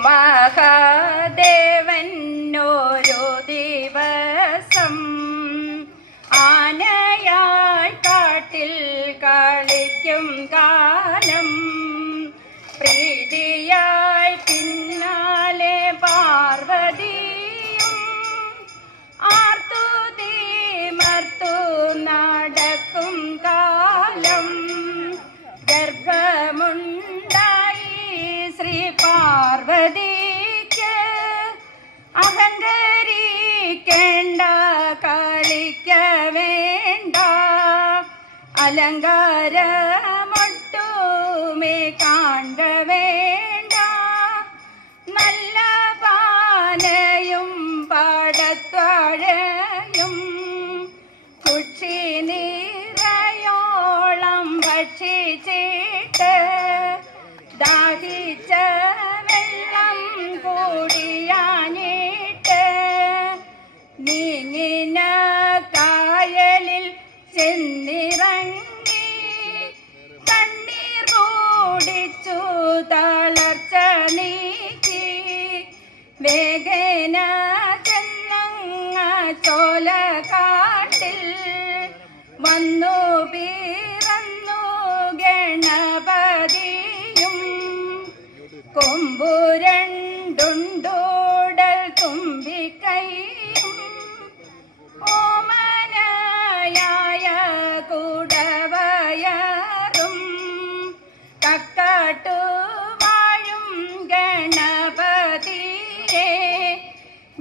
മഹാദേവൻ ഒരു ദിവസം ആനയായി കാട്ടിൽ കളിക്കും കാലം പ്രീതിയായി പിന്നാലെ പാർവതിയും ആർത്തുതി മർത്തു നടക്കും കാലം ഗർഭമുണ്ടായി ശ്രീ പാർവതിക്ക് അഹങ്കരിക്കേണ്ട കളിക്ക വേണ്ട അലങ്കാരമൊട്ടുമേ കാണ വേണ്ട നല്ല പാനയും പാടത്താഴയും കുക്ഷി നീറയോളം ഭക്ഷിച്ചിട്ട് ദാഹിച്ച വെള്ളം കൂടിയാനിട്ട് നീങ്ങിന കായലിൽ ചെന്നിറങ്ങി കണ്ണീർ കൂടിച്ചു തളർച്ച നീക്കി വേഗന ചെന്നങ്ങ ചോല കാട്ടിൽ വന്നു പിറന്നു ഗണപതിയും കൊമ്പുരണ്ടുണ്ടോടൽ തുമ്പിക്കൈയും ഓമനയായ കുടവയറും കക്കാട്ടു വാഴും ഗണപതിയെ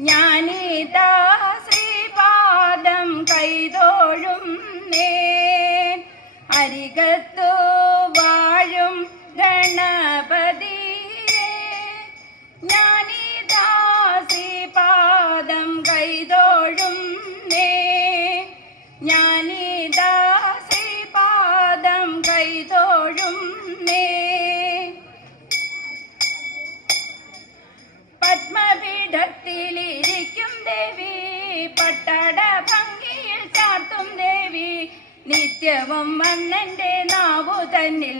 ഞാനിതാ ശ്രീപാദം കൈതോഴും നേൻ അരികത്തു വാഴും ഗണപതിയെ ഞാനിതാ ശ്രീപാദം കൈതോഴും ഞാനിതാ ശ്രീപാദം കൈതോഴും പത്മപീഠത്തിലിരിക്കും ദേവി പട്ടട ഭംഗിയിൽ ചാർത്തും ദേവി നിത്യവും വന്നെൻ്റെ നാവു തന്നിൽ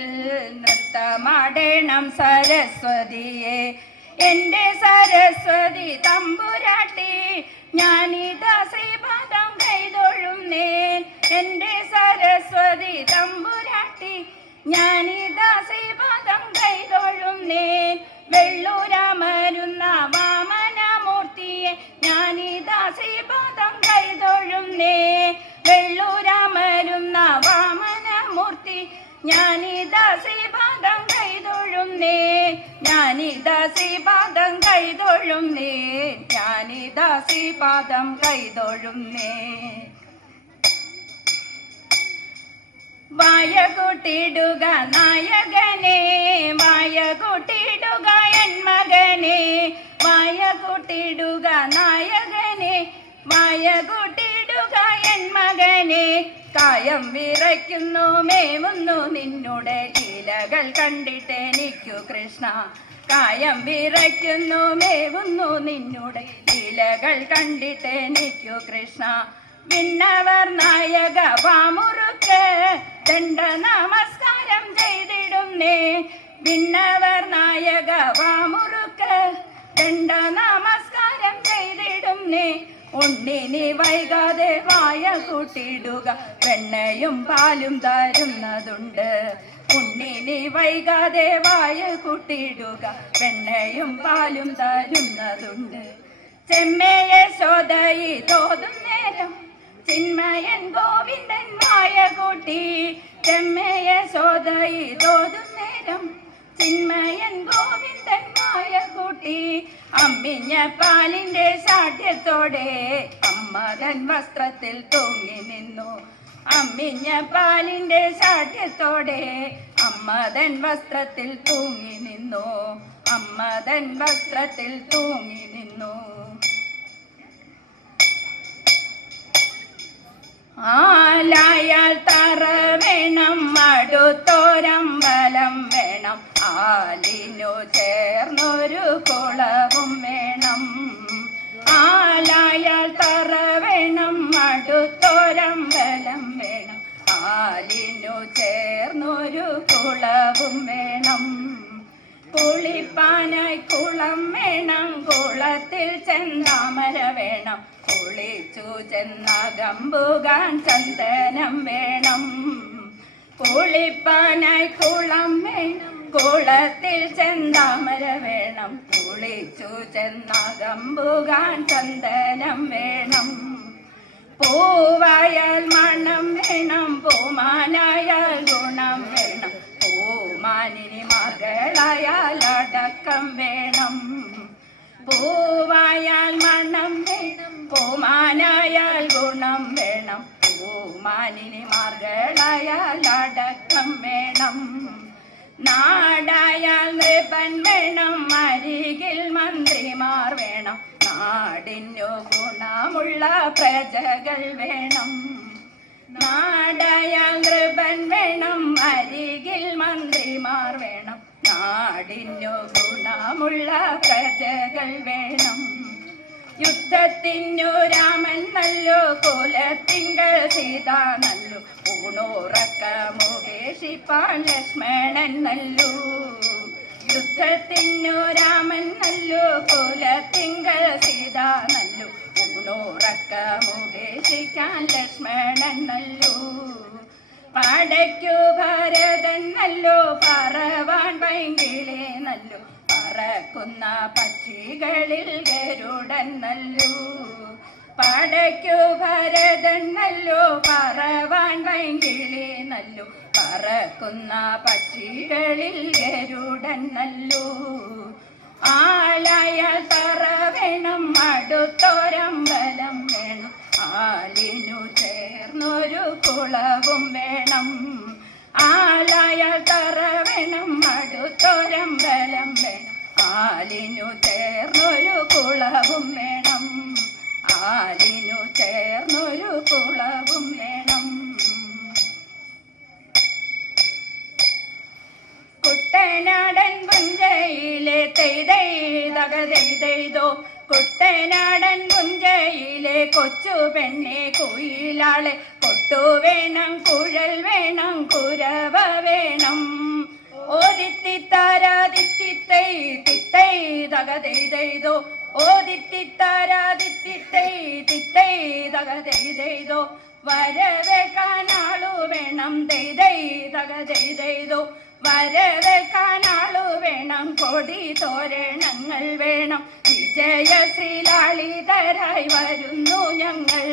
നൃത്തമാടേണം സരസ്വതിയെ എൻ്റെ സരസ്വതി തമ്പുരാട്ടി ഞാനിതാ ശ്രീപാദം കൈതൊഴും നേൻ എൻ്റെ സരസ്വതി തമ്പുരാട്ടി ഞാനിതാ ശ്രീപാദം കൈതൊഴും നേൻ വെള്ളൂരാമരുന്ന വാമനമൂർത്തിയെ ഞാനിതാ ശ്രീപാദം കൈതൊഴും നേൻ വെള്ളൂരാമരുന്ന വാമനമൂർത്തി ഞാനിതാ ശ്രീപാദം കൈതൊഴും നേൻ ഞാനിതാ ശ്രീപാദം കൈതൊഴും നേൻ ഞാനിതാ ശ്രീപാദം കൈതൊഴും നേൻ വായ കൂട്ടിടുക നായകനെ വായ കൂട്ടിടുക എൻ മകനെ വായ കൂട്ടിടുക നായകനെ വായ കൂട്ടിടുക എൻ മകനെ കായം വിറയ്ക്കുന്നു മേവുന്നു നിന്നുടെ ലീലകൾ കണ്ടിട്ടെനിക്കു കൃഷ്ണ കായം വിറയ്ക്കുന്നു മേവുന്നു നിന്നുടെ ലീലകൾ കണ്ടിട്ടെനിക്കു കൃഷ്ണ വിണ്ണവർ നായക വാമുറുക്ക് ദണ്ഡ നമസ്കാരം ചെയ്തിടുന്നേ വിണ്ണവർ നായക വാമുറുക്ക് ദണ്ഡ നമസ്കാരം ചെയ്തിടുന്നേ ഉണ്ണിനി വൈകാതെ വായ കൂട്ടിടുക വെണ്ണയും പാലും തരുന്നതുണ്ട് ഉണ്ണിനി വൈകാതെ വായ കൂട്ടിടുക വെണ്ണയും പാലും തരുന്നതുണ്ട് ചെമ്മയെ ശോധയി തോതും നേരം ചിന്മയൻ ഗോവിന്ദൻ മായ കൂട്ടി ചെമ്മയെ ശോധയി തോതും നേരം ചിന്മയൻ ഗോവിന്ദൻ മായ കൂട്ടി അമ്മിഞ്ഞ പാലിന്റെ സാഠ്യത്തോടെ അമ്മതൻ വസ്ത്രത്തിൽ തൂങ്ങി നിന്നു അമ്മിഞ്ഞ പാലിന്റെ സാഠ്യത്തോടെ അമ്മതൻ വസ്ത്രത്തിൽ തൂങ്ങി നിന്നു അമ്മതൻ വസ്ത്രത്തിൽ തൂങ്ങി നിന്നു ആലായാൽ തറ വേണം അടുത്തോരമ്പലം വേണം ആലിനു ചേർന്നൊരു കുളവും വേണം ആലായാൽ തറ വേണം അടുത്തോരമ്പലം വേണം ആലിനു ചേർന്നൊരു കുളവും വേണം കുളിപ്പാനായി കുളം വേണം, കുളത്തിൽ ചെന്താമര വേണം, കുളിച്ചു ചെന്നകമ്പുകാൻ ചന്ദനം വേണം. കുളിപ്പാനായി കുളം വേണം, കുളത്തിൽ ചെന്താമര വേണം, കുളിച്ചു ചെന്നകമ്പുകാൻ ചന്ദനം വേണം. പൂവായാൽ മണം വേണം, പൂമാനായാൽ ഗുണം വേണം, പൂമാനിനി മകളായാൽ അടക്കം വേണം. പൂവായാൽ മണം വേണം, പൂമാനായാൽ ഗുണം വേണം, പൂമാനിനി മകളായാൽ അടക്കം വേണം. നാടായാൽ നൃപൻ വേണം, അരികിൽ മന്ത്രിമാർ വേണം, നാടിനു ഗുണമുള്ള പ്രജകൾ വേണം. നാടായാൽ നൃപൻ വേണം, അരികിൽ മന്ത്രിമാർ വേണം, നാടിനു ഗുണമുള്ള പ്രജകൾ വേണം. യുദ്ധത്തിനു രാമൻ നല്ലോ, കുലത്തിങ്കൾ സീത നല്ലോ, ഊണുറക്കമുപേക്ഷിപ്പാൻ ലക്ഷ്മണൻ നല്ലോ. യുദ്ധത്തിനു രാമൻ നല്ലോ, കുലത്തിങ്കൾ സീത നല്ലോ, ഊണുറക്കമുപേക്ഷിക്കാൻ ലക്ഷ്മണൻ നല്ലോ. പടയ്ക്കു ഭരതൻ നല്ലോ, പറവാൻ പൈങ്കിളി നല്ലോ, പറക്കുന്ന പക്ഷികളിൽ ഗരുഡൻ നല്ലോ. പടയ്ക്കു ഭരതൻ നല്ലോ, പറവാൻ പൈങ്കിളി നല്ലോ, പറക്കുന്ന പക്ഷികളിൽ ഗരുഡൻ നല്ലോ. ആളായാൽ തറ വേണം, അടുത്തൊരമ്പലം വേണം, ആലിനു ചേർന്നൊരു കുളവും വേണം. ആളായാൽ തറ വേണം, അടുത്തൊരമ്പലം വേണം, ആലിനു ചേർന്നൊരു കുളവും വേണം, ആലിനു ചേർന്നൊരു കുളവും വേണം. കുട്ടനാടൻ പുഞ്ചയിലെ തെയ്തോ, കുട്ടനാടൻ പുഞ്ചയിലെ കൊച്ചു പെണ്ണെ കുയിലാളെ, കൊട്ടു വേണം, കുഴൽ വേണം, കുരവ വേണം. ഓദിത്തിത്താരാദിത്തിത്തൈ തിത്തൈ തകതെയ്തോ, ഓദിത്തിത്താരാദിത്തിത്തൈ തിത്തൈ തകതെയ്തോ, വരവേൽക്കാനാളു വേണം, തെയ്തൈ തകതെയ്തോ, വരവേൽക്കാനാളു വേണം, കൊടി തോരണങ്ങൾ വേണം, വിജയശ്രീലാളിതരായി വരുന്നു ഞങ്ങൾ.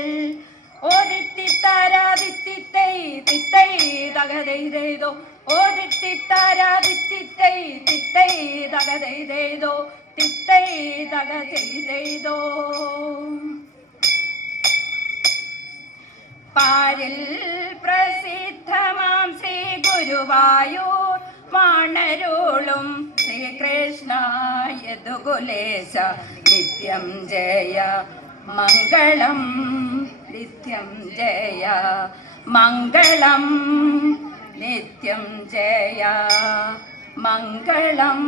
ഓദിത്തിത്താരാദിത്തിത്തൈ തിത്തൈ തകതെയ്തോ, ഓദിത്തിത്താരാദിത്തിത്തൈ തിത്തൈ തകതെയ്തോ, തിത്തൈ തകതെയ്തോ. പാരിൽ പ്രസിദ്ധമാം ശ്രീ ഗുരുവായൂർ വാണരുളും ശ്രീകൃഷ്ണ യദുകുലേശ നിത്യം ജയ മംഗളം, നിത്യം ജയ മംഗളം, നിത്യം ജയ മംഗളം.